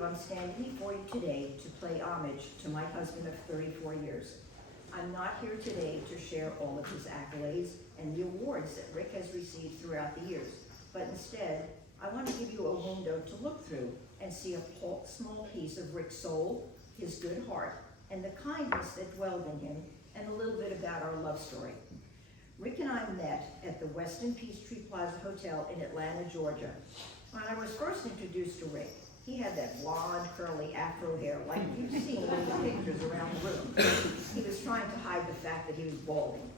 believe I'm standing before you today to pay homage to my husband of 34 years. I'm not here today to share all of his accolades and the awards that Rick has received throughout the years, but instead, I want to give you a window to look through and see a small piece of Rick's soul, his good heart, and the kindness that dwelled in him, and a little bit about our love story. Rick and I met at the Westin Peachtree Plaza Hotel in Atlanta, Georgia. When I was first introduced to Rick, he had that blonde, curly afro hair like you've seen in the pictures around the room. He was trying to hide the fact that he was balding.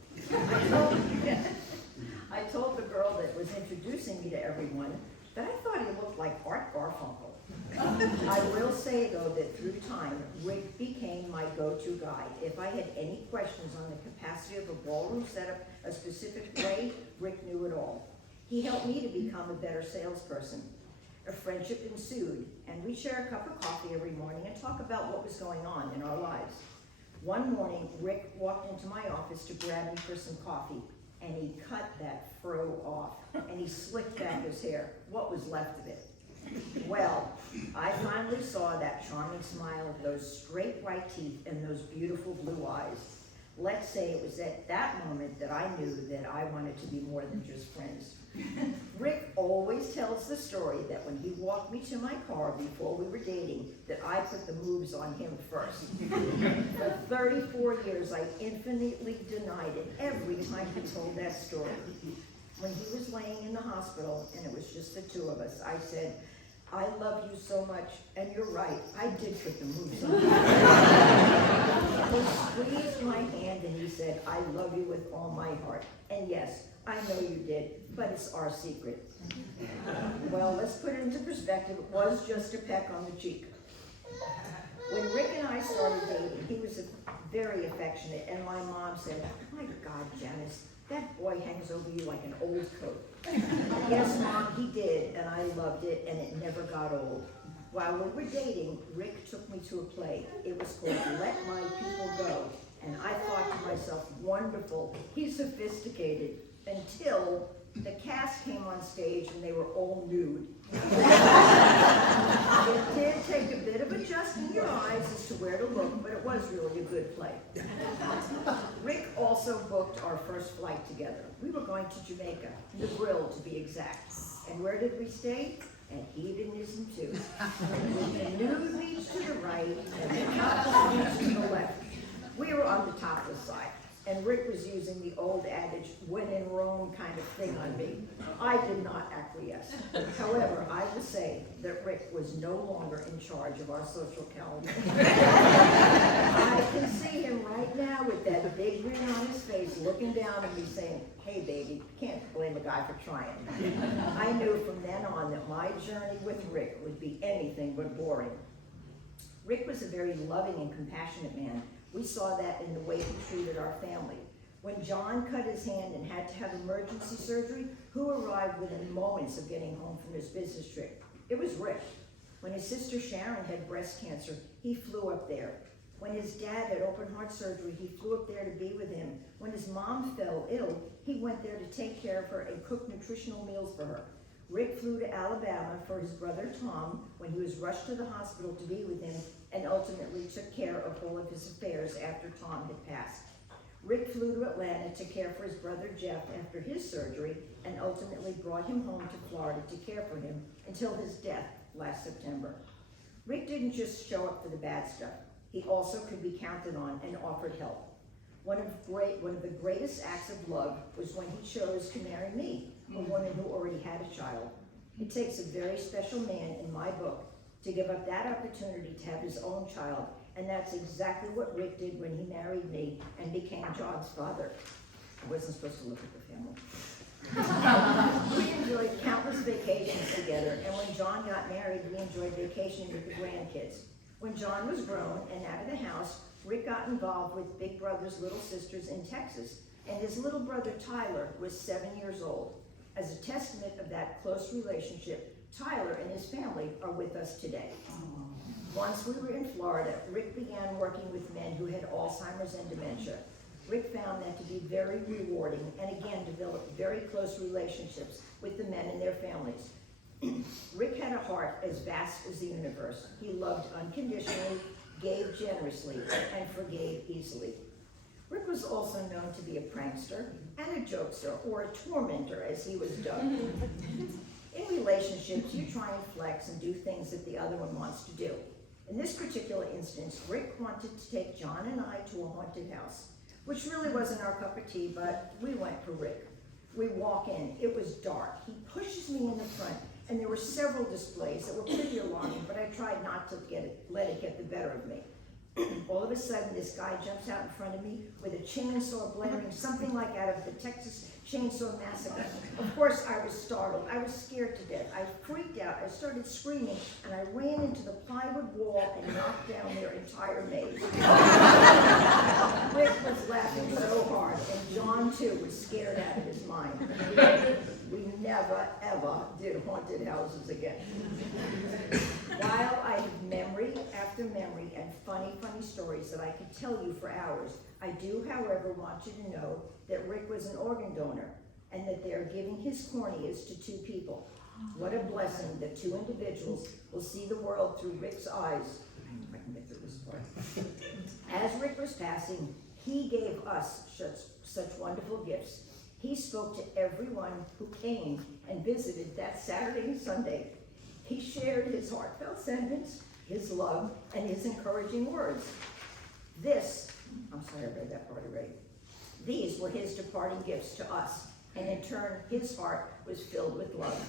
I told the girl that was introducing me to everyone that I thought he looked like Art Garfunkel. I will say, though, that through time, Rick became my go-to guy. If I had any questions on the capacity of a ballroom setup a specific way, Rick knew it all. He helped me to become a better salesperson. A friendship ensued, and we share a cup of coffee every morning and talk about what was going on in our lives. One morning, Rick walked into my office to grab me for some coffee, and he cut that fro off, and he slicked back his hair, what was left of it. Well, I finally saw that charming smile, those straight white teeth, and those beautiful blue eyes. Let's say it was at that moment that I knew that I wanted to be more than just friends. Rick always tells the story that when he walked me to my car before we were dating, that I put the moves on him first. For 34 years, I infinitely denied it every time he told that story. When he was laying in the hospital and it was just the two of us, I said, I love you so much, and you're right, I did put the moves on. He squeezed my hand and he said, I love you with all my heart. And yes, I know you did, but it's our secret. Well, let's put it into perspective. It was just a peck on the cheek. When Rick and I started dating, he was very affectionate, and my mom said, my God, Janice, that boy hangs over you like an old coat. Yes, Mom, he did, and I loved it, and it never got old. While we were dating, Rick took me to a play. It was called Let My People Go, and I thought to myself, wonderful, he's sophisticated, until the cast came on stage and they were all nude. It did take a bit of adjusting your eyes as to where to look, but it was really a good play. Rick also booked our first flight together. We were going to Jamaica, the Grill to be exact. And where did we stay? At Hedonism 2. With the nude beach to the right and the topless beach to the left. We were on the topless side. And Rick was using the old adage, when in Rome kind of thing on me. I did not acquiesce. However, I will say that Rick was no longer in charge of our social calendar. I can see him right now with that big grin on his face, looking down at me saying, hey baby, can't blame a guy for trying. I knew from then on that my journey with Rick would be anything but boring. Rick was a very loving and compassionate man. We saw that in the way he treated our family. When John cut his hand and had to have emergency surgery, who arrived within moments of getting home from his business trip? It was Rick. When his sister Sharon had breast cancer, he flew up there. When his dad had open heart surgery, he flew up there to be with him. When his mom fell ill, he went there to take care of her and cook nutritional meals for her. Rick flew to Alabama for his brother Tom when he was rushed to the hospital to be with him, and ultimately took care of all of his affairs after Tom had passed. Rick flew to Atlanta to care for his brother Jeff after his surgery, and ultimately brought him home to Florida to care for him until his death last September. Rick didn't just show up for the bad stuff. He also could be counted on and offered help. One of the greatest acts of love was when he chose to marry me, a woman who already had a child. It takes a very special man, in my book, to give up that opportunity to have his own child, and that's exactly what Rick did when he married me and became John's father. I wasn't supposed to look at the family. We enjoyed countless vacations together, and when John got married, we enjoyed vacationing with the grandkids. When John was grown and out of the house, Rick got involved with Big Brother's little sisters in Texas, and his little brother Tyler was 7 years old. As a testament of that close relationship, Tyler and his family are with us today. Once we were in Florida, Rick began working with men who had Alzheimer's and dementia. Rick found that to be very rewarding, and again developed very close relationships with the men and their families. Rick had a heart as vast as the universe. He loved unconditionally, gave generously, and forgave easily. Rick was also known to be a prankster and a jokester, or a tormentor as he was dubbed. In relationships, you try and flex and do things that the other one wants to do. In this particular instance, Rick wanted to take John and I to a haunted house, which really wasn't our cup of tea, but we went for Rick. We walk in, it was dark. He pushes me in the front, and there were several displays that were pretty alarming, but I tried not to let it get the better of me. All of a sudden, this guy jumps out in front of me with a chainsaw blaring, something like out of the Texas Chainsaw Massacre. Of course, I was startled. I was scared to death. I freaked out. I started screaming, and I ran into the plywood wall and knocked down their entire maze. Rick was laughing so hard, and John, too, was scared out of his mind. We never, ever did haunted houses again. While I have memory after memory and funny stories that I could tell you for hours, I do, however, want you to know that Rick was an organ donor and that they are giving his corneas to 2 people. What a blessing that 2 individuals will see the world through Rick's eyes. I can get through this part. As Rick was passing, he gave us such wonderful gifts. He spoke to everyone who came and visited that Saturday and Sunday. He shared his heartfelt sentiments, his love, and his encouraging words. I'm sorry, I read that part already. These were his departing gifts to us, and in turn, his heart was filled with love.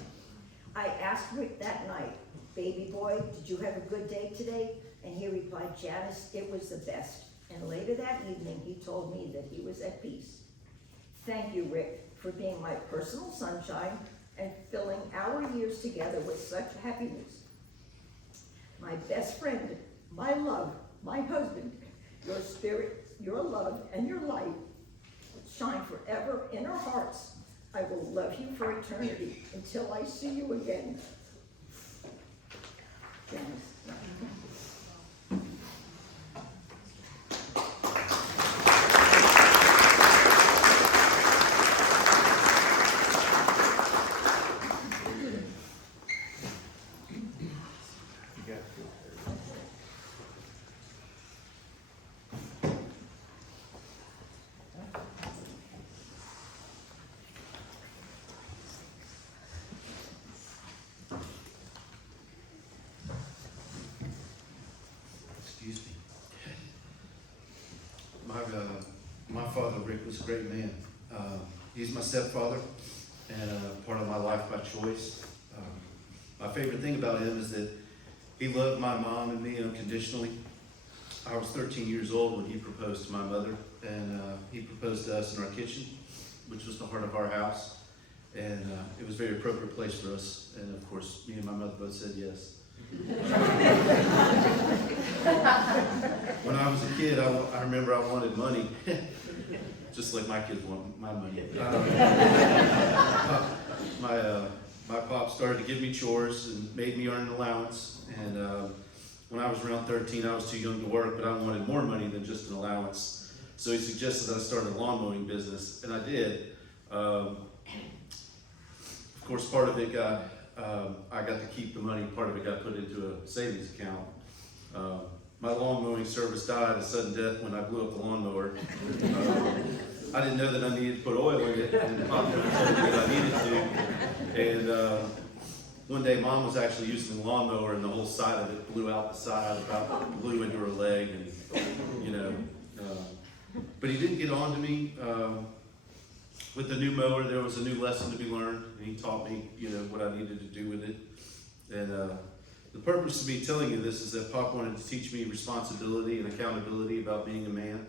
I asked Rick that night, "Baby boy, did you have a good day today?" And he replied, "Janice, it was the best." And later that evening, he told me that he was at peace. Thank you, Rick, for being my personal sunshine and filling our years together with such happiness. My best friend, my love, my husband, your spirit, your love, and your light shine forever in our hearts. I will love you for eternity until I see you again. Janice. Excuse me. My father, Rick, was a great man. He's my stepfather and part of my life by choice. My favorite thing about him is that he loved my mom and me unconditionally. I was 13 years old when he proposed to my mother, and he proposed to us in our kitchen, which was the heart of our house. And it was a very appropriate place for us. And of course, me and my mother both said yes. When I was a kid, I remember I wanted money, just like my kids want my money. My pop started to give me chores and made me earn an allowance. And when I was around 13, I was too young to work, but I wanted more money than just an allowance. So he suggested that I start a lawn mowing business, and I did. Of course, part of it I got to keep the money, part of it got put into a savings account. My lawn mowing service died a sudden death when I blew up the lawnmower. I didn't know that I needed to put oil in it, and Mom never told me that I needed to. And one day Mom was actually using the lawnmower, and the whole side of it blew out the side, about blew into her leg, and but he didn't get on to me. With the new mower, there was a new lesson to be learned, and he taught me, what I needed to do with it. And the purpose of me telling you this is that Pop wanted to teach me responsibility and accountability about being a man.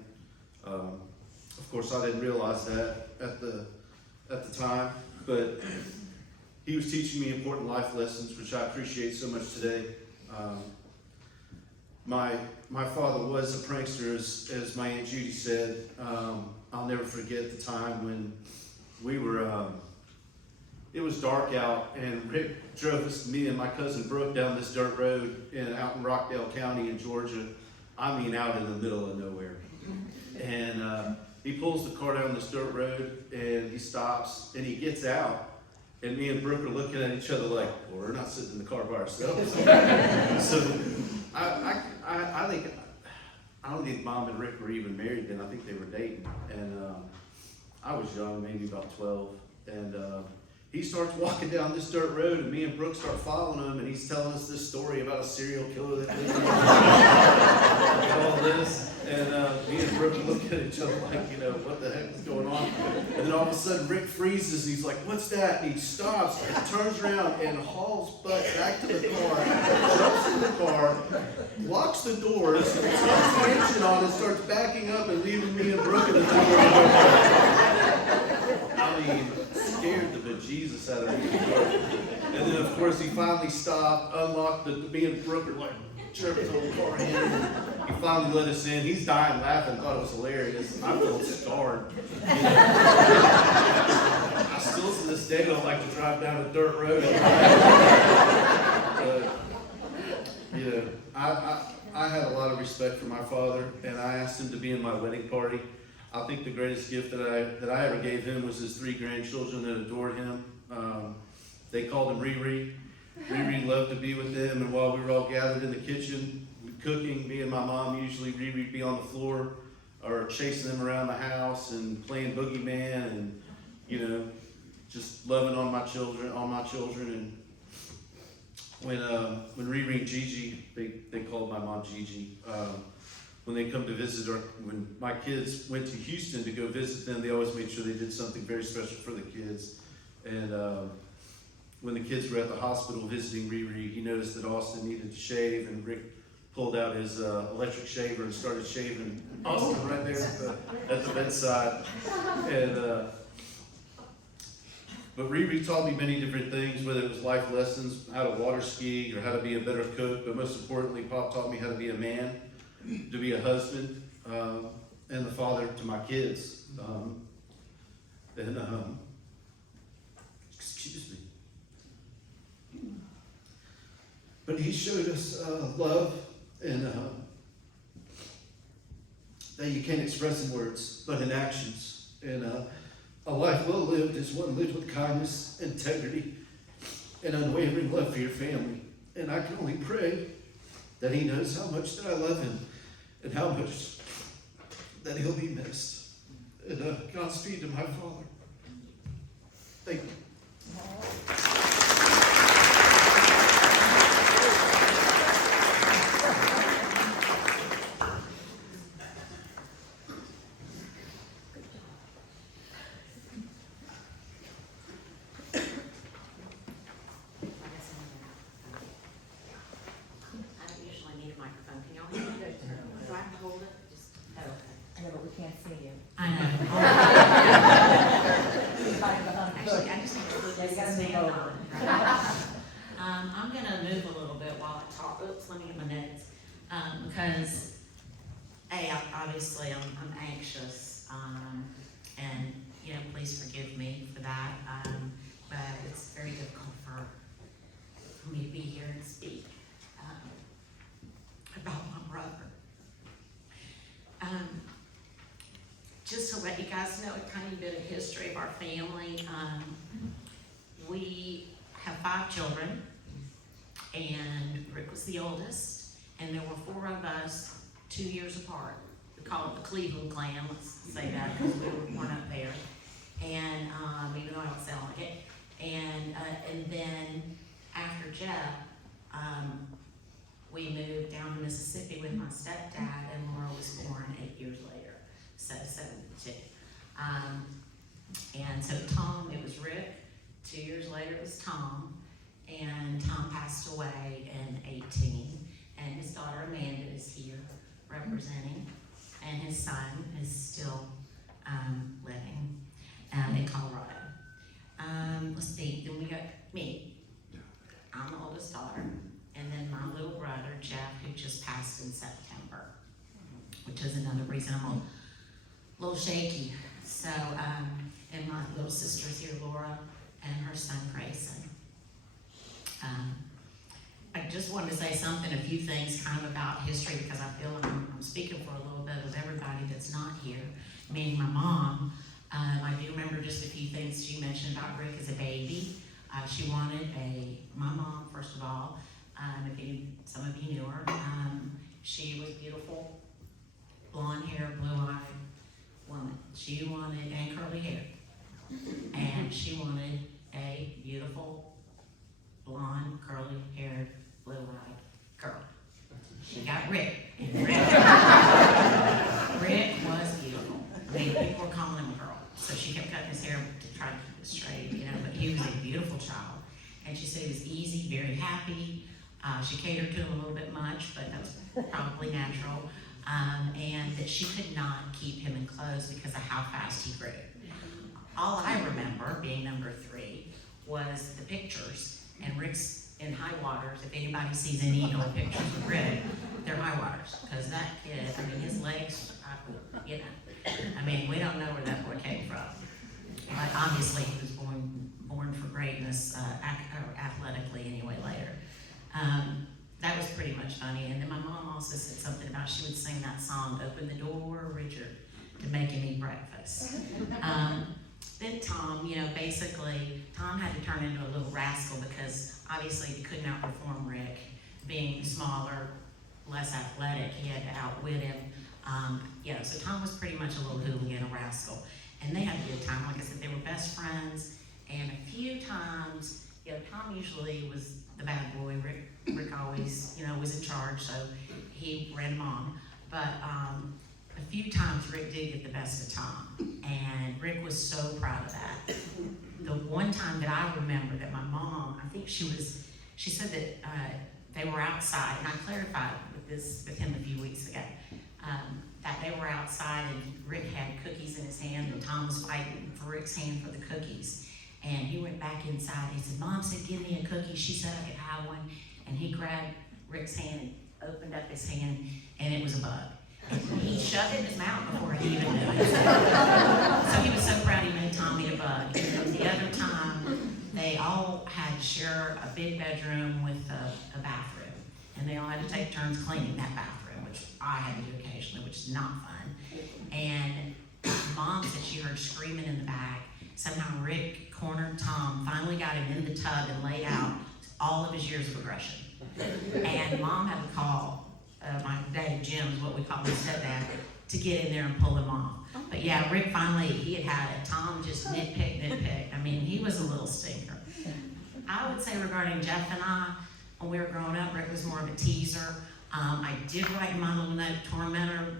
Of course, I didn't realize that at the time, but he was teaching me important life lessons, which I appreciate so much today. My father was a prankster, as my Aunt Judy said. I'll never forget the time when we were, it was dark out, and Rick drove us, me and my cousin Brooke, down this dirt road out in Rockdale County in Georgia. I mean, out in the middle of nowhere. And he pulls the car down this dirt road, and he stops, and he gets out, and me and Brooke are looking at each other like, well, we're not sitting in the car by ourselves. So I think, I don't think Mom and Rick were even married then. I think they were dating. And I was young, maybe about 12. And he starts walking down this dirt road, and me and Brooke start following him, and he's telling us this story about a serial killer that lived and all this. And me and Brooke look at each other like, you know, what the heck is going on? And then all of a sudden, Rick freezes, and he's like, what's that? And he stops, and turns around, and hauls butt back to the car, jumps in the car, locks the doors, turns the engine on, and starts backing up and leaving me and Brooke in the middle of the road. I mean, scared the bejesus out of me. And then, of course, he finally stopped, unlocked me and Brooke are like, jerking the car in. He finally let us in. He's dying laughing, thought it was hilarious. I felt scarred. You know? I still to this day don't like to drive down a dirt road. You know, I had a lot of respect for my father, and I asked him to be in my wedding party. I think the greatest gift that I ever gave him was his 3 grandchildren that adored him. They called him Riri. Riri loved to be with them, and while we were all gathered in the kitchen cooking, me and my mom, usually Riri would be on the floor or chasing them around the house and playing boogeyman and, you know, just loving on my children. And when Riri and Gigi, they called my mom Gigi, when they come to visit, or when my kids went to Houston to go visit them, they always made sure they did something very special for the kids. And when the kids were at the hospital visiting Riri, he noticed that Austin needed to shave, and Rick pulled out his electric shaver and started shaving Austin right there at the bedside. And but Riri taught me many different things, whether it was life lessons, how to water ski, or how to be a better cook. But most importantly, Pop taught me how to be a man, to be a husband, and the father to my kids. Excuse me. But he showed us love, and that you can't express in words, but in actions. And a life well lived is one lived with kindness, integrity, and unwavering love for your family. And I can only pray that he knows how much that I love him, and how much that he'll be missed. And Godspeed to my father. Thank you. I know. Actually, I just need to put this stand on. I'm gonna move a little bit while I talk. Oops, let me get my notes. Because, obviously I'm anxious, and, you know, please forgive me for that. But it's very difficult for me to be here and speak about my brother. Just to let you guys know a tiny bit of history of our family. We have 5 children, and Rick was the oldest, and there were 4 of us 2 years apart. We call it the Cleveland clan, let's say that, because we weren't up there. And even though I don't sound like it. And then after Jeff, we moved down to Mississippi with my stepdad, and Laura was born 8 years later, so 72. And so Tom, it was Rick. 2 years later it was Tom, and Tom passed away in 18, and his daughter Amanda is here representing, and his son is still living in Colorado. Let's see, then we got me. I'm the oldest daughter, and then my little brother Jeff, who just passed in September, which is another reason I'm a little shaky. So, and my little sister's here, Laura, and her son Grayson. I just wanted to say something, a few things kind of about history, because I feel like I'm speaking for a little bit of everybody that's not here, meaning my mom. I do remember just a few things she mentioned about Rick as a baby. She wanted my mom, first of all, some of you knew her, she was beautiful, blonde hair, blue-eyed woman. She wanted, and curly hair. And she wanted a beautiful, blonde, curly-haired, blue-eyed girl. She got Rick, and Rick was beautiful. I mean, people were calling him a girl, so she kept cutting his hair to try to keep it straight, you know, but he was a beautiful child. And she said he was easy, very happy. She catered to him a little bit much, but that's probably natural. And that she could not keep him in clothes because of how fast he grew. All I remember, being number 3, was the pictures, and Rick's in high waters. If anybody sees any old pictures of Rick, they're high waters, because that kid, I mean, his legs, you know, I mean, we don't know where that boy came from. But obviously he was born for greatness, athletically anyway, later. That was pretty much funny. And then my mom also said something about she would sing that song, "Open the Door, Richard," to make him eat breakfast. Then Tom, you know, basically, Tom had to turn into a little rascal because obviously he couldn't outperform Rick. Being smaller, less athletic, he had to outwit him. You know, so Tom was pretty much a little hooligan, a rascal. And they had a good time. Like I said, they were best friends. And a few times, you know, Tom usually was the bad boy. Rick always, you know, was in charge, so he ran him on. But a few times Rick did get the best of Tom, and Rick was so proud of that. The one time that I remember that my mom, I think she said that they were outside, and I clarified with him a few weeks ago, that they were outside and Rick had cookies in his hand, and Tom was fighting for Rick's hand for the cookies. And he went back inside. He said, "Mom said, give me a cookie. She said I could have one." And he grabbed Rick's hand and opened up his hand, and it was a bug. And he shoved it in his mouth before he even knew it. So he was so proud he made Tom eat a bug. And the other time, they all had to share a big bedroom with a bathroom. And they all had to take turns cleaning that bathroom, which I had to do occasionally, which is not fun. And Mom said she heard screaming in the back. Somehow Rick cornered Tom, finally got him in the tub and laid out all of his years of aggression. And Mom had to call my dad, Jim, is what we call his stepdad, to get in there and pull him off. But yeah, Rick finally, he had it. Tom just nitpicked. I mean, he was a little stinker. I would say regarding Jeff and I, when we were growing up, Rick was more of a teaser. I did write in my little note, tormentor,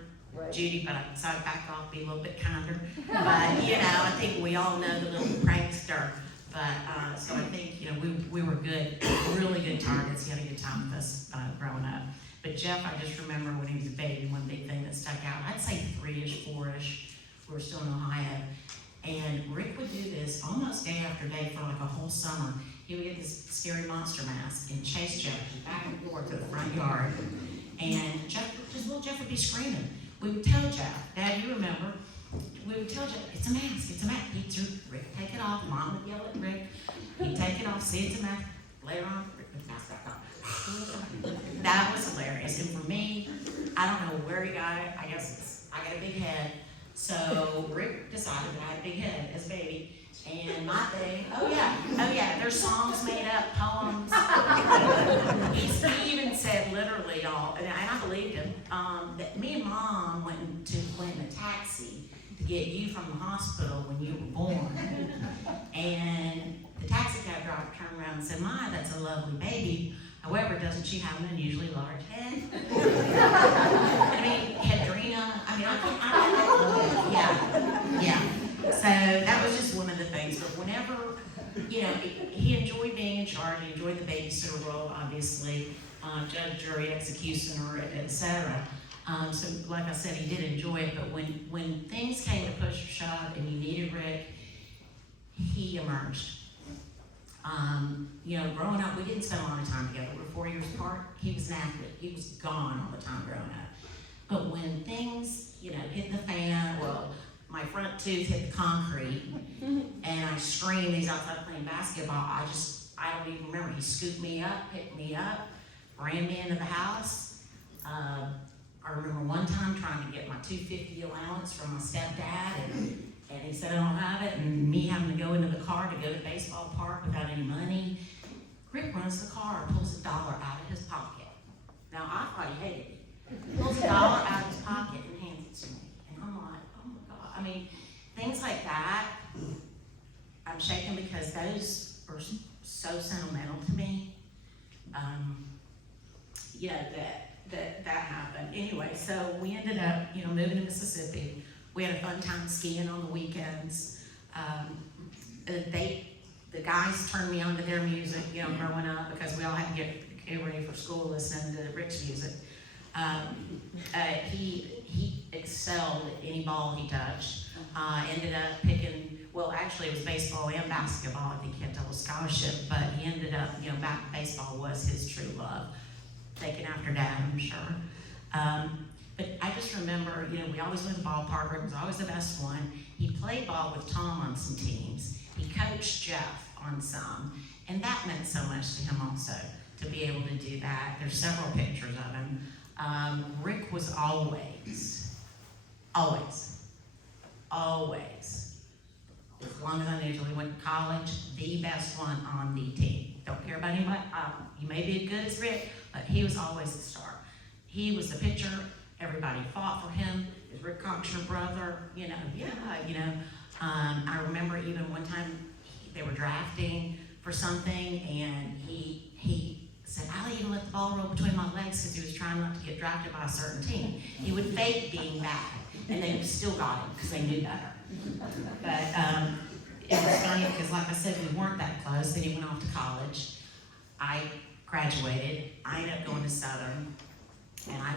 Judy, but I decided to back off, be a little bit kinder. But, you know, I think we all know the little prankster. But, so I think, you know, we were good, really good targets. He had a good time with us growing up. But Jeff, I just remember when he was a baby, one big thing that stuck out, I'd say 3-ish, 4-ish. We were still in Ohio. And Rick would do this almost day after day for like a whole summer. He would get this scary monster mask and chase Jeff back and forth to the front yard. And little Jeff would be screaming. We would tell Jeff, Dad, you remember, we would tell Jeff, it's a mask, it's a mask. He'd throw Rick, take it off. Mom would yell at Rick. He'd take it off, see it's a mask. Later on, Rick would mask back on. That was hilarious. And for me, I don't know where he got it. I guess I got a big head. So Rick decided that I had a big head as a baby. And my thing, oh yeah, there's songs made up, poems. He even said literally, y'all, and I believed him, that me and Mom went in a taxi to get you from the hospital when you were born. And the taxi cab driver turned around and said, "My, that's a lovely baby. However, doesn't she have an unusually large head?" I mean, Hedrina, yeah. So that was just one of the things. But whenever, you know, he enjoyed being in charge. He enjoyed the babysitter role, obviously, judge, jury, executioner, etc. So, like I said, he did enjoy it. But when things came to push or shove and you needed Rick, he emerged. You know, growing up, we didn't spend a lot of time together. We were 4 years apart. He was an athlete. He was gone all the time growing up. But when things, you know, hit the fan, well, my front tooth hit the concrete, and I screamed. He's outside playing basketball. I don't even remember. He scooped me up, picked me up, ran me into the house. I remember one time trying to get my $2.50 allowance from my stepdad, And he said, I don't have it, and me having to go into the car to go to the baseball park without any money. Rick runs the car, pulls $1 out of his pocket. Now, I thought he hated me. Pulls $1 out of his pocket and hands it to me. And I'm like, oh my God. I mean, things like that, I'm shaking because those are so sentimental to me. That happened. Anyway, so we ended up, moving to Mississippi. We had a fun time skiing on the weekends. The guys turned me on to their music, growing up, because we all had to get ready for school listening to Rick's music. He excelled at any ball he touched. Ended up picking, well, actually it was baseball and basketball. I think he had double scholarship, but he ended up, baseball was his true love. Taken after Dad, I'm sure. But I just remember, we always went to the ballpark. Rick was always the best one. He played ball with Tom on some teams. He coached Jeff on some. And that meant so much to him also, to be able to do that. There's several pictures of him. Rick was always, as long as I knew till he went to college, the best one on the team. Don't care about anybody. You may be as good as Rick, but he was always the star. He was the pitcher. Everybody fought for him. Is Rick Cox your brother? I remember even one time they were drafting for something, and he said, I'll even let the ball roll between my legs, because he was trying not to get drafted by a certain team. He would fake being bad, and they still got him because they knew better. But it was funny because, like I said, we weren't that close. Then he went off to college. I graduated. I ended up going to Southern, and I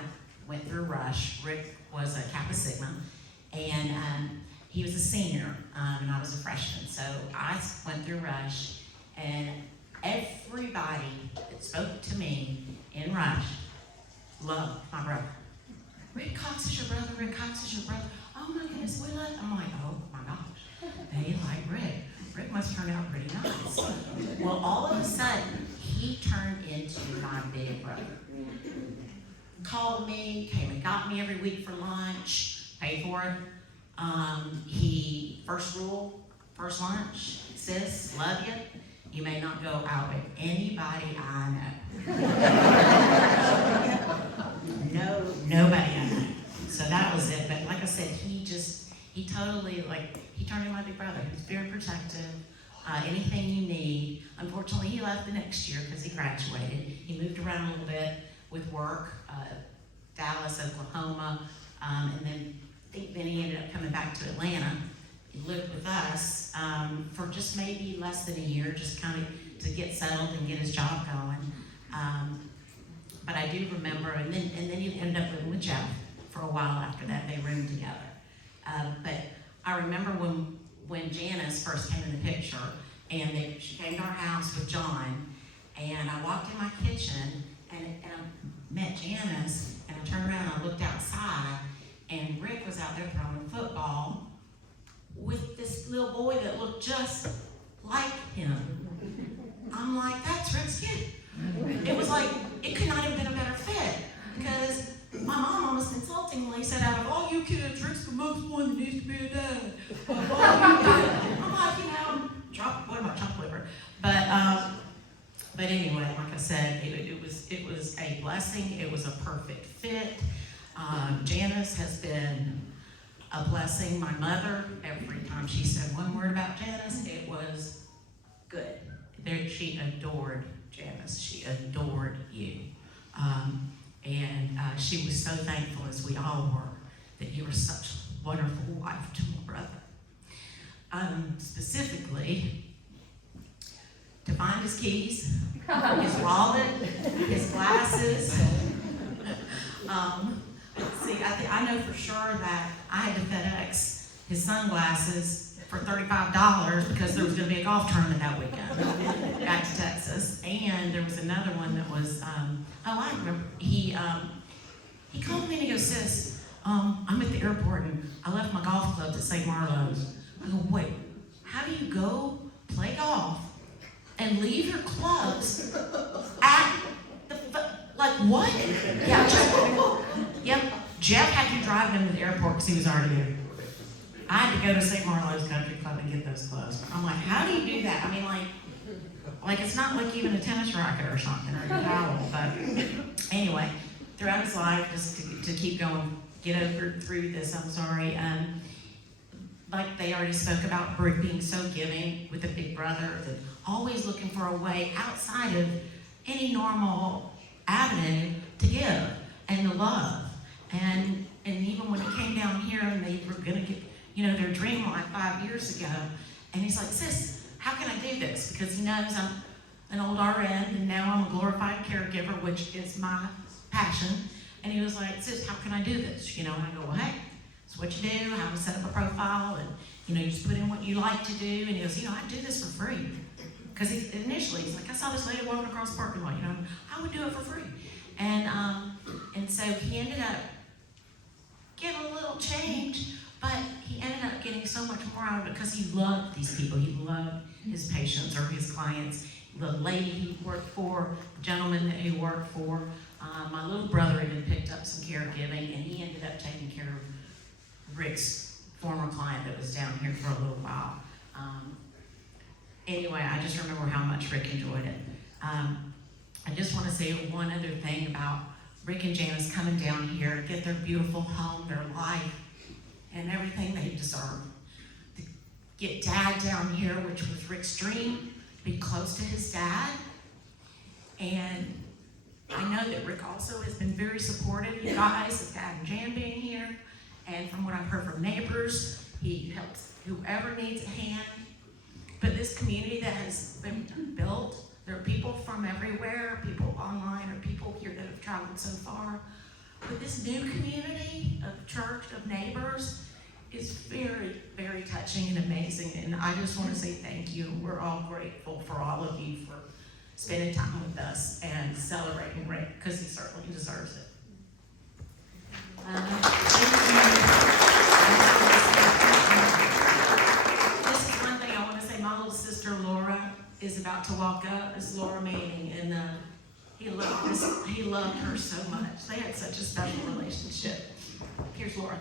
went through Rush. Rick was a Kappa Sigma, and he was a senior, and I was a freshman. So I went through Rush, and everybody that spoke to me in Rush loved my brother. Rick Cox is your brother. Rick Cox is your brother. Oh my goodness, we love. I'm like, oh my gosh, they like Rick. Rick must turn out pretty nice. Well, all of a sudden, he turned into my big brother. Called me, came and got me every week for lunch, paid for it. He, first rule, first lunch, sis, love you. You may not go out with anybody I know. No, nobody I know. So that was it. But like I said, he totally, he turned into my big brother. He was very protective. Anything you need. Unfortunately, he left the next year because he graduated. He moved around a little bit with work, Dallas, Oklahoma, and then he ended up coming back to Atlanta. He lived with us for just maybe less than a year, just kind of to get settled and get his job going. But I do remember, and then he ended up living with Jeff for a while after that. They roomed together. But I remember when Janice first came in the picture, and she came to our house with John, and I walked in my kitchen, and I met Janice, and I turned around and I looked outside, and Rick was out there throwing football with this little boy that looked just like him. I'm like, that's Rick's kid. It was like, it could not have been a better fit, because my mom almost insultingly said, out of all you kids, Rick's the most one that needs to be a dad. I'm like, chopped liver. But anyway, like I said, it was a blessing. It was a perfect fit. Janice has been a blessing. My mother, every time she said one word about Janice, it was good. She adored Janice. She adored you. And she was so thankful, as we all were, that you were such a wonderful wife to my brother. Specifically, to find his keys, his wallet, his glasses. See, I know for sure that I had to FedEx his sunglasses for $35 because there was going to be a golf tournament that weekend back to Texas. And there was another one that was, I remember, he called me and he goes, sis, I'm at the airport and I left my golf clubs at St. Marlo's. I go, wait, how do you go play golf and leave your clubs at what? Yeah, yep. Jeff had to drive him to the airport because he was already there. I had to go to St. Marlowe's Country Club and get those clothes. I'm like, how do you do that? I mean, like it's not like even a tennis racket or something or a towel. But anyway, throughout his life, just to keep going, get over through this. I'm sorry. Like they already spoke about Rick being so giving with a big brother, that always looking for a way outside of any normal avenue to give and to love. And even when he came down here and they were gonna get, their dream like 5 years ago, and he's like, sis, how can I do this? Because he knows I'm an old RN and now I'm a glorified caregiver, which is my passion. And he was like, sis, how can I do this? And I go, well, hey, it's what you do, how to set up a profile, and you just put in what you like to do. And he goes, I do this for free. Because initially he's like, I saw this lady walking across the parking lot, I would do it for free. And so he ended up getting a little change, but he ended up getting so much more out of it because he loved these people. He loved his patients or his clients. The lady he worked for, the gentleman that he worked for. My little brother even picked up some caregiving, and he ended up taking care of Rick's former client that was down here for a little while. Anyway, I just remember how much Rick enjoyed it. I just want to say one other thing about Rick and Janice coming down here to get their beautiful home, their life, and everything they deserve. To get Dad down here, which was Rick's dream, be close to his dad. And I know that Rick also has been very supportive, you guys, of Dad and Jan being here. And from what I've heard from neighbors, he helps whoever needs a hand. But this community that has been built, there are people from everywhere, people online, or people here that have traveled so far. But this new community of church, of neighbors, is very, very touching and amazing. And I just want to say thank you. We're all grateful for all of you for spending time with us and celebrating Rick, because he certainly deserves it. This is one thing I want to say. My little sister Laura is about to walk up. It's Laura Manning, and he loved her so much. They had such a special relationship. Here's Laura.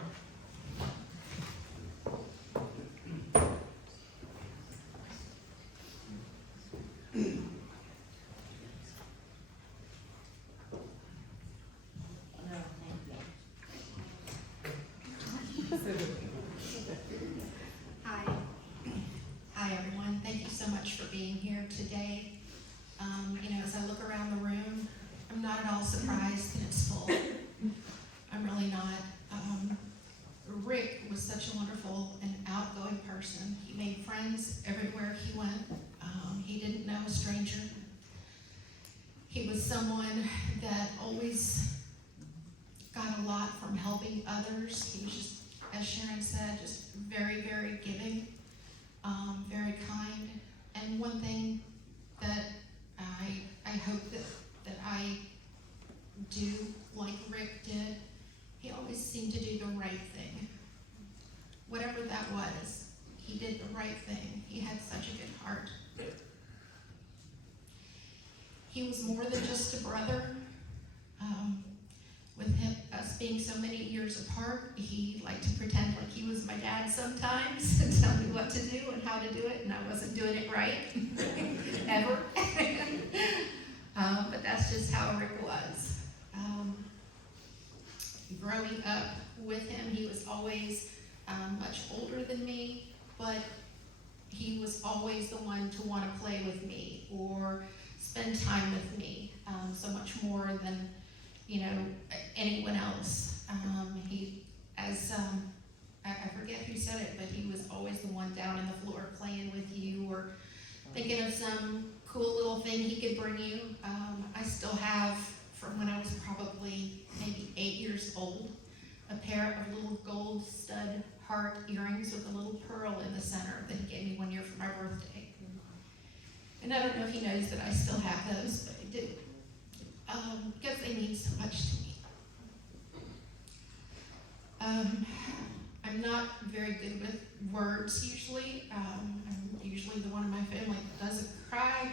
Hi everyone. Thank you so much for being here today. As I look around the room, I'm not at all surprised that it's full. I'm really not. Rick was such a wonderful and outgoing person. He made friends everywhere he went. He didn't know a stranger. He was someone that always got a lot from helping others. He was just, as Sharon said, just very, very giving, very kind. And one thing that I hope that I do like Rick did, he always seemed to do the right thing. Whatever that was, he did the right thing. He had such a good heart. He was more than just a brother. With us being so many years apart, he liked to pretend like he was my dad sometimes and tell me what to do and how to do it, and I wasn't doing it right, ever. But that's just how Rick was. Growing up with him, he was always much older than me, but he was always the one to want to play with me or spend time with me, so much more than anyone else. I forget who said it, but he was always the one down on the floor playing with you or thinking of some cool little thing he could bring you. I still have, from when I was probably maybe 8 years old, a pair of little gold stud heart earrings with a little pearl in the center that he gave me one year for my birthday. And I don't know if he knows that I still have those, but I do. Because they mean so much to me. I'm not very good with words usually. I'm usually the one in my family that doesn't cry.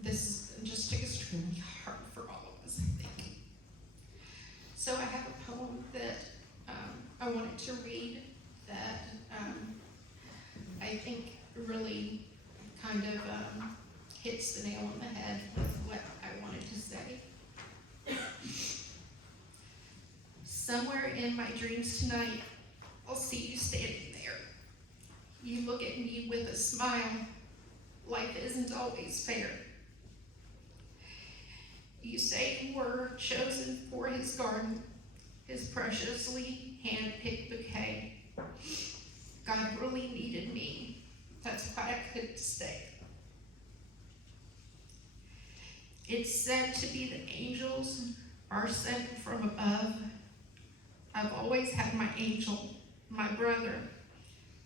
This is just extremely hard for all of us, I think. So I have a poem that I wanted to read that I think really kind of hits the nail on the head with what I wanted to say. Somewhere in my dreams tonight, I'll see you standing there. You look at me with a smile. Life isn't always fair. You say you were chosen for his garden, his preciously hand-picked bouquet. God really needed me. That's why I couldn't stay. It's said to be the angels are sent from above. I've always had my angel, my brother,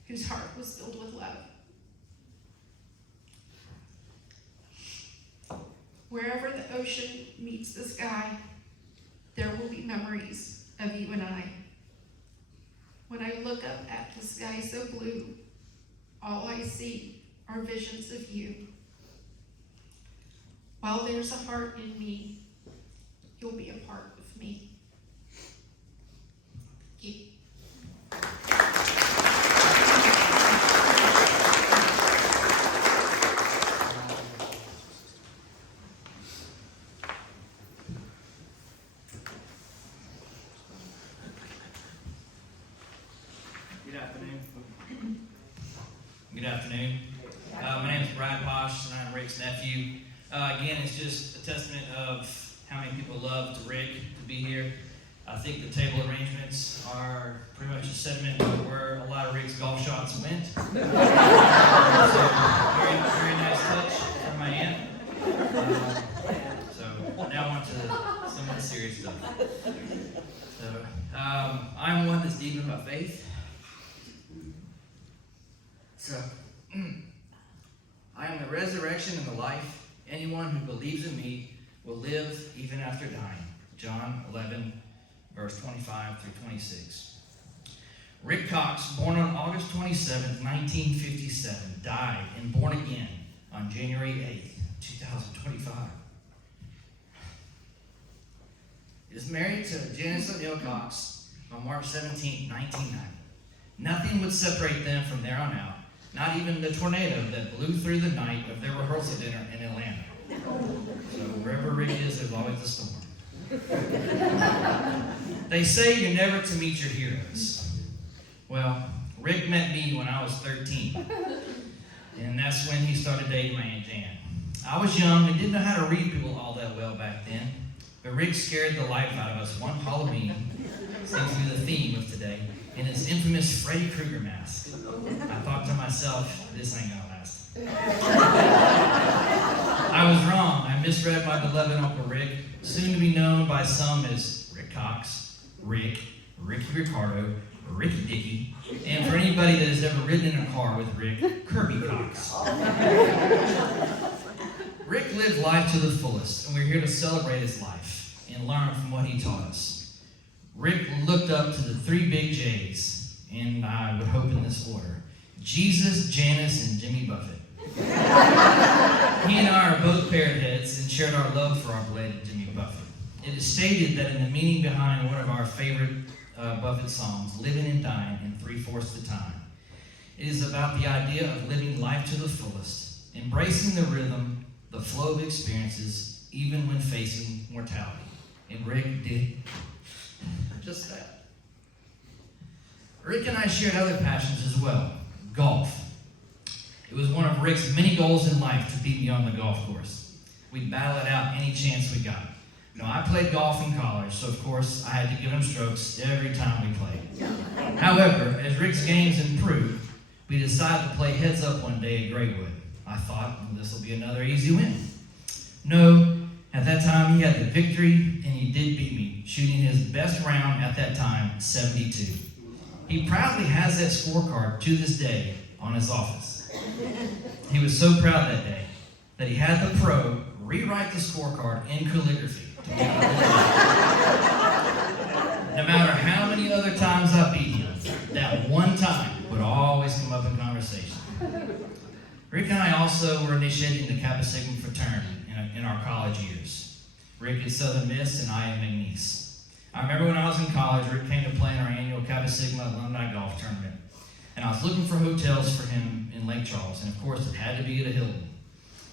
whose heart was filled with love. Wherever the ocean meets the sky, there will be memories of you and I. When I look up at the sky so blue, all I see are visions of you. While there's a heart in me, you'll be a part of me. Thank you. Good afternoon. My name is Brad Posh, and I'm Rick's nephew. Again, it's just a testament of how many people loved Rick to be here. I think the table arrangements are pretty much a sediment of where a lot of Rick's golf shots went. So, very, very nice touch from my aunt. So now on to some of the serious stuff. So I'm one that's deep in my faith. So, I am the resurrection and the life. Anyone who believes in me will live even after dying. John 11, verse 25 through 26. Rick Cox, born on August 27, 1957, died and born again on January 8, 2025. He is married to Janice O'Neill Cox on March 17, 1990. Nothing would separate them from there on out. Not even the tornado that blew through the night of their rehearsal dinner in Atlanta. So wherever Rick is, there's always a storm. They say you're never to meet your heroes. Well, Rick met me when I was 13. And that's when he started dating my Aunt Jan. I was young and didn't know how to read people all that well back then. But Rick scared the life out of us one Halloween, seems to be the theme of today, in his infamous Freddy Krueger mask. I thought to myself, this ain't gonna last. I was wrong. I misread my beloved Uncle Rick, soon to be known by some as Rick Cox, Rick, Ricky Ricardo, Ricky Dicky, and for anybody that has ever ridden in a car with Rick, Kirby Cox. Rick lived life to the fullest, and we're here to celebrate his life and learn from what he taught us. Rick looked up to the three big J's, and I would hope in this order: Jesus, Janice, and Jimmy Buffett. He and I are both parrot heads and shared our love for our beloved Jimmy Buffett. It is stated that in the meaning behind one of our favorite Buffett songs, Living and Dying in 3/4 the Time, it is about the idea of living life to the fullest, embracing the rhythm, the flow of experiences, even when facing mortality. And Rick did just that. Rick and I shared other passions as well. Golf. It was one of Rick's many goals in life to beat me on the golf course. We'd battle it out any chance we got. You know, I played golf in college, so of course I had to give him strokes every time we played. However, as Rick's games improved, we decided to play heads up one day at Graywood. I thought, well, this will be another easy win. No, at that time he had the victory, and he did beat me, shooting his best round at that time, 72. He proudly has that scorecard to this day on his office. He was so proud that day that he had the pro rewrite the scorecard in calligraphy. No matter how many other times I beat him, that one time would always come up in conversation. Rick and I also were initiated in the Kappa Sigma fraternity in our college years. Rick is Southern Miss and I am McNeese. I remember when I was in college, Rick came to play in our annual Kappa Sigma alumni golf tournament. And I was looking for hotels for him in Lake Charles, and of course it had to be at a Hilton.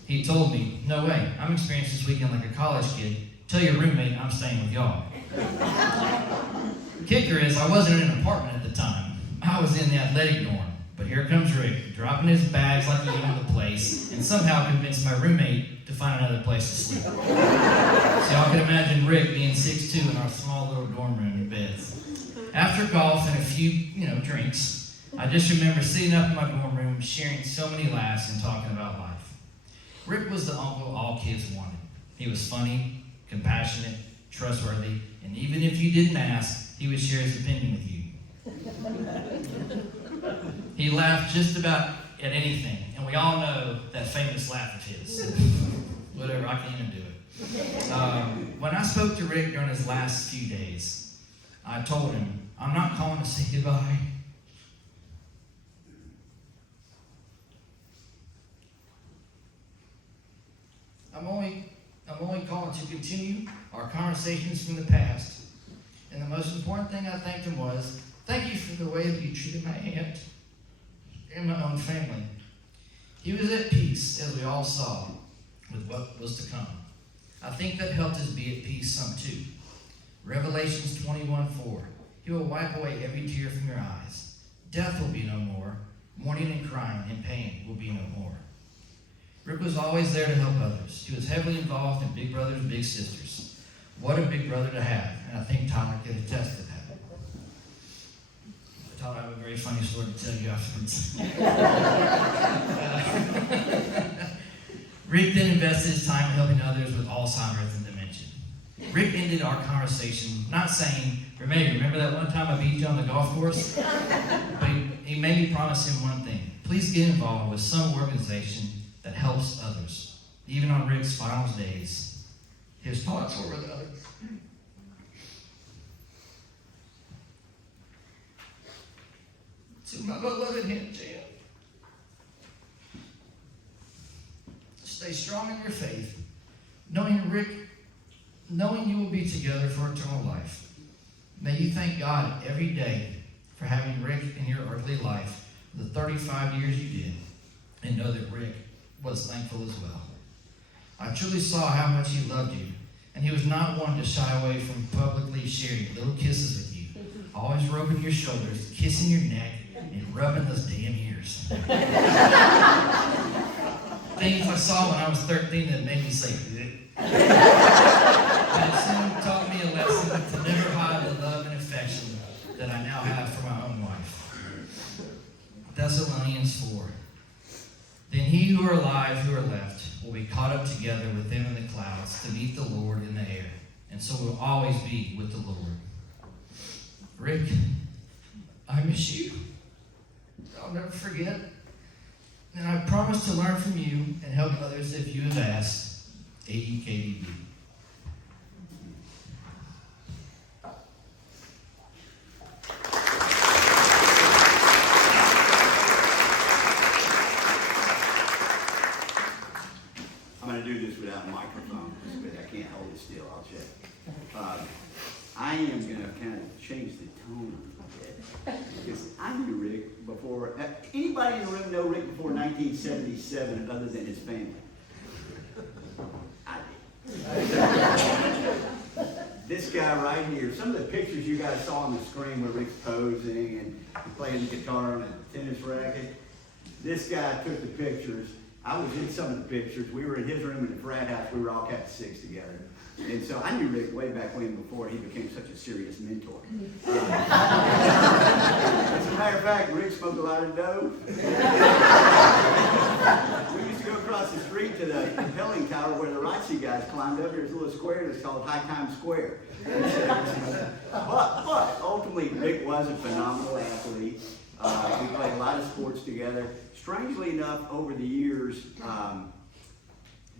He told me, "No way, I'm experienced this weekend like a college kid. Tell your roommate I'm staying with y'all." Kicker is, I wasn't in an apartment at the time. I was in the athletic dorm. But here comes Rick, dropping his bags like he owned the place, and somehow convinced my roommate to find another place to sleep. So y'all can imagine Rick being 6'2" in our small little dorm room in beds. After golf and a few, drinks, I just remember sitting up in my dorm room, sharing so many laughs and talking about life. Rick was the uncle all kids wanted. He was funny, compassionate, trustworthy, and even if you didn't ask, he would share his opinion with you. He laughed just about at anything, and we all know that famous laugh of his. Whatever, I can't even do it. When I spoke to Rick during his last few days, I told him, I'm not calling to say goodbye. I'm only calling to continue our conversations from the past. And the most important thing I thanked him was, thank you for the way that you treated my aunt and my own family. He was at peace, as we all saw, with what was to come. I think that helped us be at peace some too. Revelations 21:4. He will wipe away every tear from your eyes. Death will be no more. Mourning and crying and pain will be no more. Rick was always there to help others. He was heavily involved in Big Brothers, Big Sisters. What a big brother to have, and I think Tyler can attest to that. Tyler, I have a very funny story to tell you afterwards. Rick then invested his time helping others with Alzheimer's and dementia. Rick ended our conversation not saying, remember that one time I beat you on the golf course? But he made me promise him one thing. Please get involved with some organization that helps others. Even on Rick's final days, his thoughts were with others. To my beloved him, Jim. Stay strong in your faith, knowing you will be together for eternal life. May you thank God every day for having Rick in your earthly life the 35 years you did, and know that Rick was thankful as well. I truly saw how much he loved you, and he was not one to shy away from publicly sharing little kisses with you, always rubbing your shoulders, kissing your neck, and rubbing those damn ears. Things I saw when I was 13 that made me say, and it soon taught me a lesson to never hide the love and affection that I now have for my own wife. Thessalonians 4. Then he who are alive, who are left, will be caught up together with them in the clouds to meet the Lord in the air. And so we'll always be with the Lord. Rick, I miss you. I'll never forget. And I promise to learn from you and help others if you have asked. AEKDB. I'm going to do this without a microphone, but I can't hold it still. I'll check. I am going to kind of change the tone a bit because I knew Rick before. Anybody in the room know Rick before 1977 other than his family? I did. This guy right here, some of the pictures you guys saw on the screen where Rick's posing and playing the guitar on a tennis racket, this guy took the pictures. I was in some of the pictures. We were in his room in the frat house. We were all Cat 6 together. And so I knew Rick way back when before he became such a serious mentor. As a matter of fact, Rick smoked a lot of dope. We used to go across the street to the rappelling tower where the ROTC guys climbed up. There's a little square that's called High Times Square. But ultimately, Rick was a phenomenal athlete. We played a lot of sports together. Strangely enough, over the years, how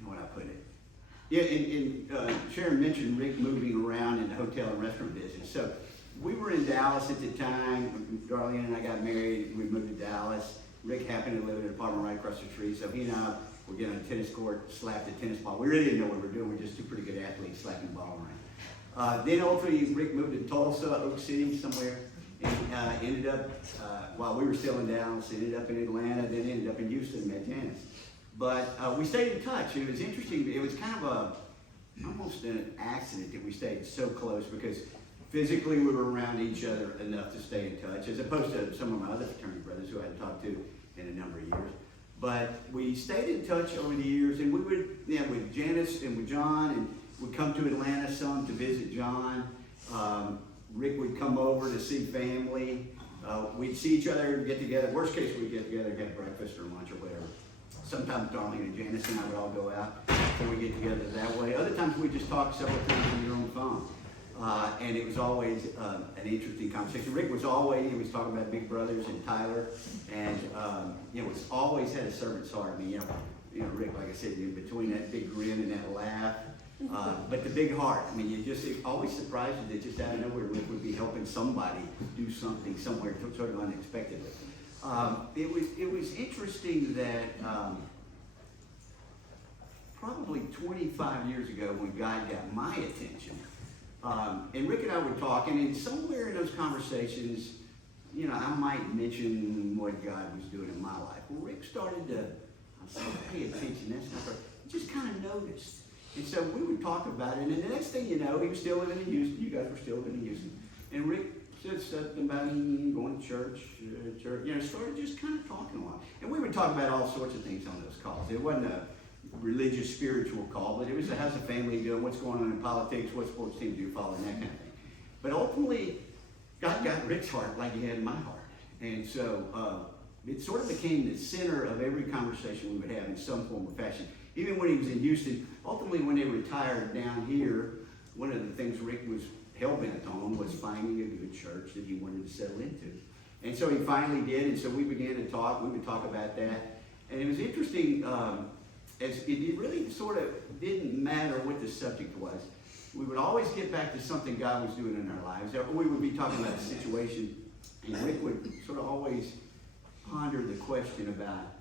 would I put it? Yeah, Sharon mentioned Rick moving around in the hotel and restaurant business. So we were in Dallas at the time. Darlene and I got married. We moved to Dallas. Rick happened to live in an apartment right across the street. So he and I were getting on a tennis court, slapped a tennis ball. We really didn't know what we were doing. We were just two pretty good athletes slapping the ball around. Then ultimately, Rick moved to Tulsa, Oak City, somewhere. And ended up, while we were still in Dallas, ended up in Atlanta, then ended up in But we stayed in touch. It was interesting. It was kind of almost an accident that we stayed so close, because physically we were around each other enough to stay in touch, as opposed to some of my other fraternity brothers who I hadn't talked to in a number of years. But we stayed in touch over the years, and we would, with Janice and with John, and we'd come to Atlanta some to visit John. Rick would come over to see family. We'd see each other and get together. Worst case, we'd get together, have breakfast or lunch or whatever. Sometimes Darlene and Janice and I would all go out, so we get together that way. Other times we just talk several times on your own phone. And it was always an interesting conversation. Rick was always, he was talking about Big Brothers and Tyler, and was always had a servant's heart. I mean, Rick, like I said, in between that big grin and that laugh, but the big heart. I mean, it always surprised you that just out of nowhere, Rick would be helping somebody do something somewhere sort of unexpectedly. It was interesting that probably 25 years ago, when God got my attention, and Rick and I were talking, and somewhere in those conversations, I might mention what God was doing in my life. Well, Rick started to pay attention. That's not right. Just kind of noticed. And so we would talk about it, and the next thing you know, he was still living in Houston. You guys were still living in Houston. And Rick said something about him going to church, started just kind of talking a lot. And we would talk about all sorts of things on those calls. It wasn't a religious, spiritual call, but it was how's the family doing, what's going on in politics, what sports teams do you follow, and that kind of thing. But ultimately, God got Rick's heart like he had my heart. And so it sort of became the center of every conversation we would have in some form or fashion. Even when he was in Houston, ultimately when they retired down here, one of the things Rick was hell-bent on was finding a good church that he wanted to settle into. And so he finally did, and so we began to talk. We would talk about that. And it was interesting, as it really sort of didn't matter what the subject was. We would always get back to something God was doing in our lives. Or we would be talking about a situation, and Rick would sort of always ponder the question about,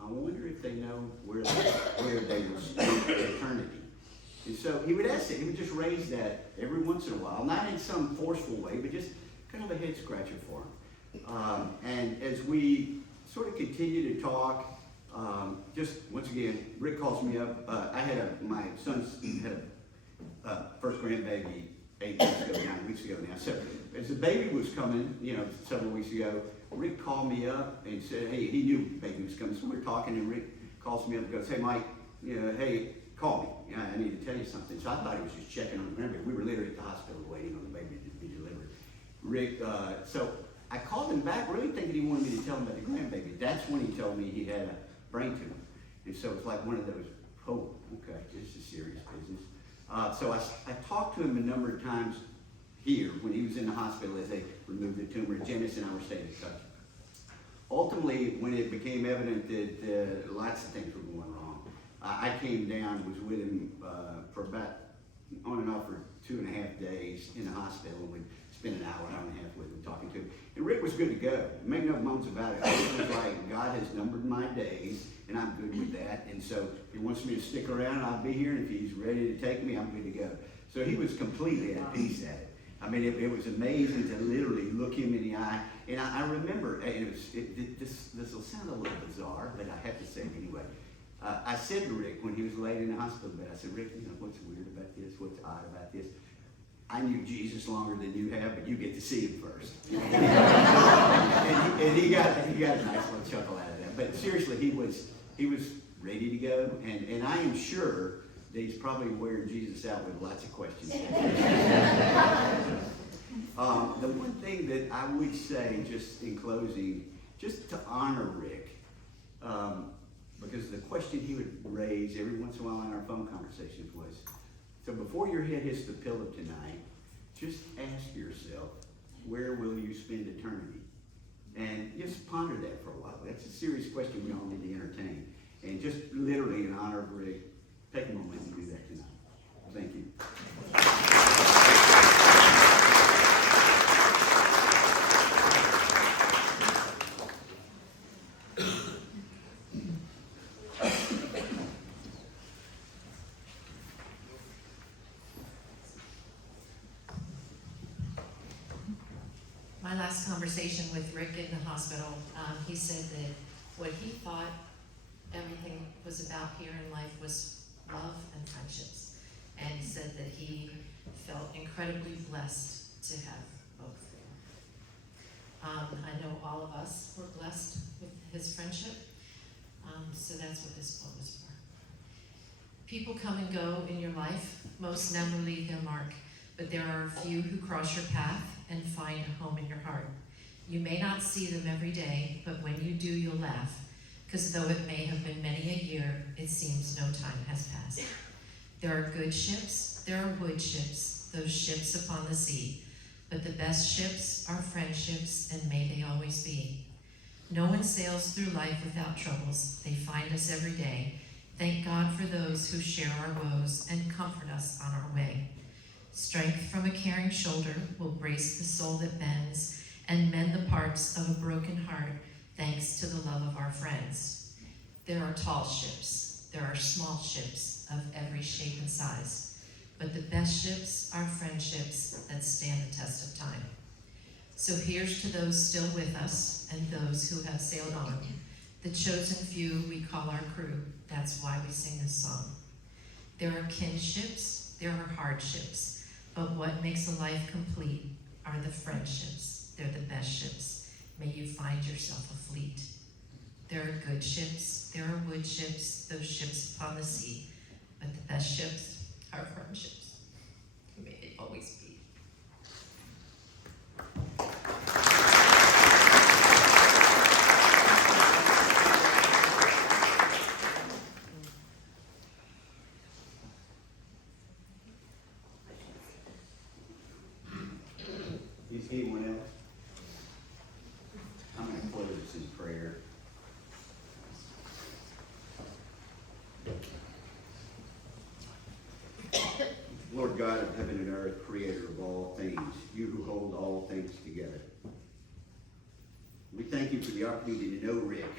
I wonder if they know where they will spend eternity. And so he would ask it. He would just raise that every once in a while, not in some forceful way, but just kind of a head scratcher for him. And as we sort of continue to talk, just once again, Rick calls me up. My son's had a first grandbaby 9 weeks ago now. So as the baby was coming, several weeks ago, Rick called me up and said, hey, he knew baby was coming. So we were talking, and Rick calls me up and goes, hey, Mike, hey, call me. I need to tell you something. So I thought he was just checking on the grandbaby. We were literally at the hospital waiting on the baby to be delivered. Rick, so I called him back, really thinking he wanted me to tell him about the grandbaby. That's when he told me he had a brain tumor. And so it's like one of those, oh, okay, this is serious business. So I talked to him a number of times here when he was in the hospital as they removed the tumor. Janice and I were staying in touch. Ultimately, when it became evident that lots of things were going wrong, I came down, was with him for about on and off for 2.5 days in the hospital, and we'd spend an hour and a half with him talking to him. And Rick was good to go. Make no bones about it. It was like, God has numbered my days, and I'm good with that. And so if he wants me to stick around, I'll be here. And if he's ready to take me, I'm good to go. So he was completely at peace at it. I mean, it was amazing to literally look him in the eye. And I remember, and this will sound a little bizarre, but I have to say it anyway. I said to Rick when he was laid in the hospital bed, I said, Rick, what's weird about this? What's odd about this? I knew Jesus longer than you have, but you get to see him first. and he got a nice little chuckle out of that. But seriously, he was ready to go, and I am sure that he's probably wearing Jesus out with lots of questions. The one thing that I would say, just in closing, just to honor Rick, because the question he would raise every once in a while in our phone conversations was, so before your head hits the pillow tonight, just ask yourself, where will you spend eternity? And just ponder that for a while. That's a serious question we all need to entertain. And just literally in honor of Rick, take a moment and do that tonight. Thank you. My last conversation with Rick in the hospital, he said that what he thought everything was about here in life was love and friendships. And he said that he felt incredibly blessed to have both. I know all of us were blessed with his friendship, so that's what this poem is for. People come and go in your life, most never leave their mark, but there are a few who cross your path and find a home in your heart. You may not see them every day, but when you do, you'll laugh, because though it may have been many a year, it seems no time has passed. There are good ships, there are wood ships, those ships upon the sea, but the best ships are friendships, and may they always be. No one sails through life without troubles. They find us every day. Thank God for those who share our woes and comfort us on our way. Strength from a caring shoulder will brace the soul that bends and mend the parts of a broken heart, thanks to the love of our friends. There are tall ships, there are small ships of every shape and size, but the best ships are friendships that stand the test of time. So here's to those still with us and those who have sailed on, the chosen few we call our crew. That's why we sing this song. There are kinships, there are hardships, but what makes a life complete are the friendships. They're the best ships. May you find yourself a fleet. There are good ships, there are wood ships, those ships upon the sea, but the best ships are friendships. May they always be. Anyone else? I'm going to close this in prayer. Lord God of heaven and earth, creator of all things, you who hold all things together. We thank you for the opportunity to know Rick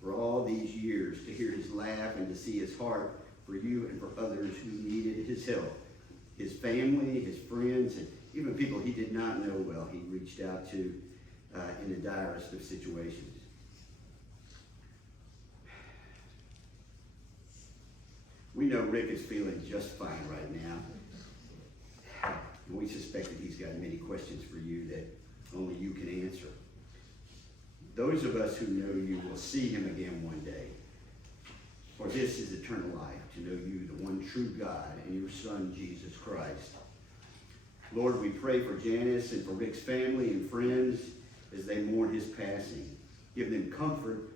for all these years, to hear his laugh and to see his heart for you and for others who needed his help. His family, his friends, and even people he did not know well, he reached out to in the direst of situations. We know Rick is feeling just fine right now. And we suspect that he's got many questions for you that only you can answer. Those of us who know you will see him again one day. For this is eternal life, to know you, the one true God, and your Son, Jesus Christ. Lord, we pray for Janice and for Rick's family and friends as they mourn his passing. Give them comfort.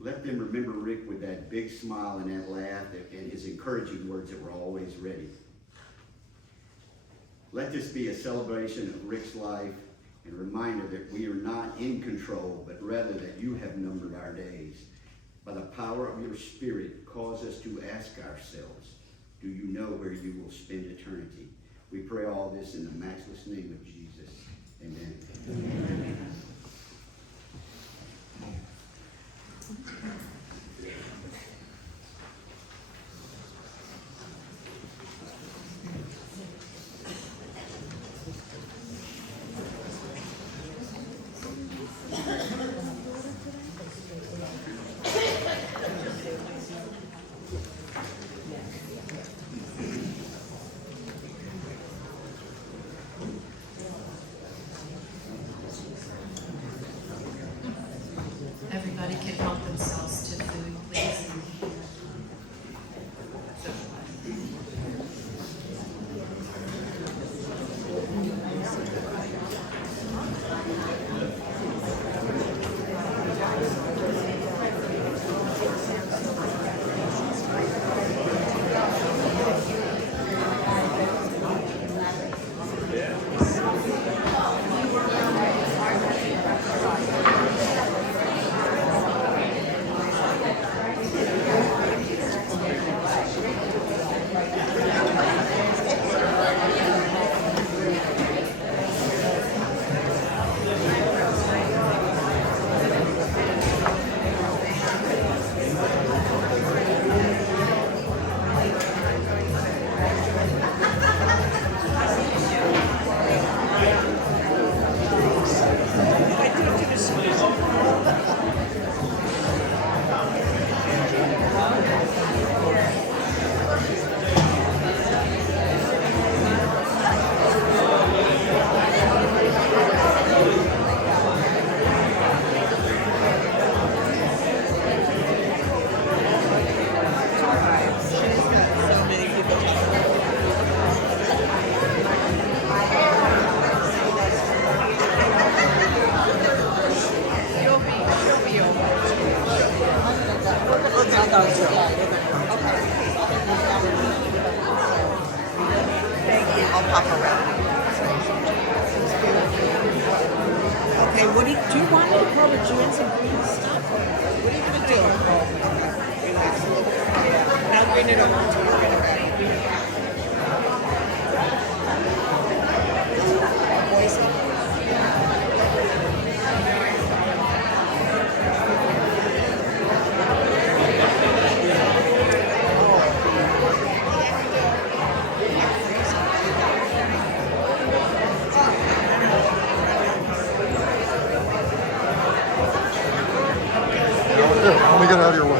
Let them remember Rick with that big smile and that laugh and his encouraging words that were always ready. Let this be a celebration of Rick's life and a reminder that we are not in control, but rather that you have numbered our days. By the power of your Spirit, cause us to ask ourselves, do you know where you will spend eternity? We pray all this in the matchless name of Jesus. Amen. Amen. I'll pop around. Okay, what do you want me to call the Jewels and green stuff? What are you gonna do? Yeah, I'll bring it over to you. Voice up. Let me get out of your way.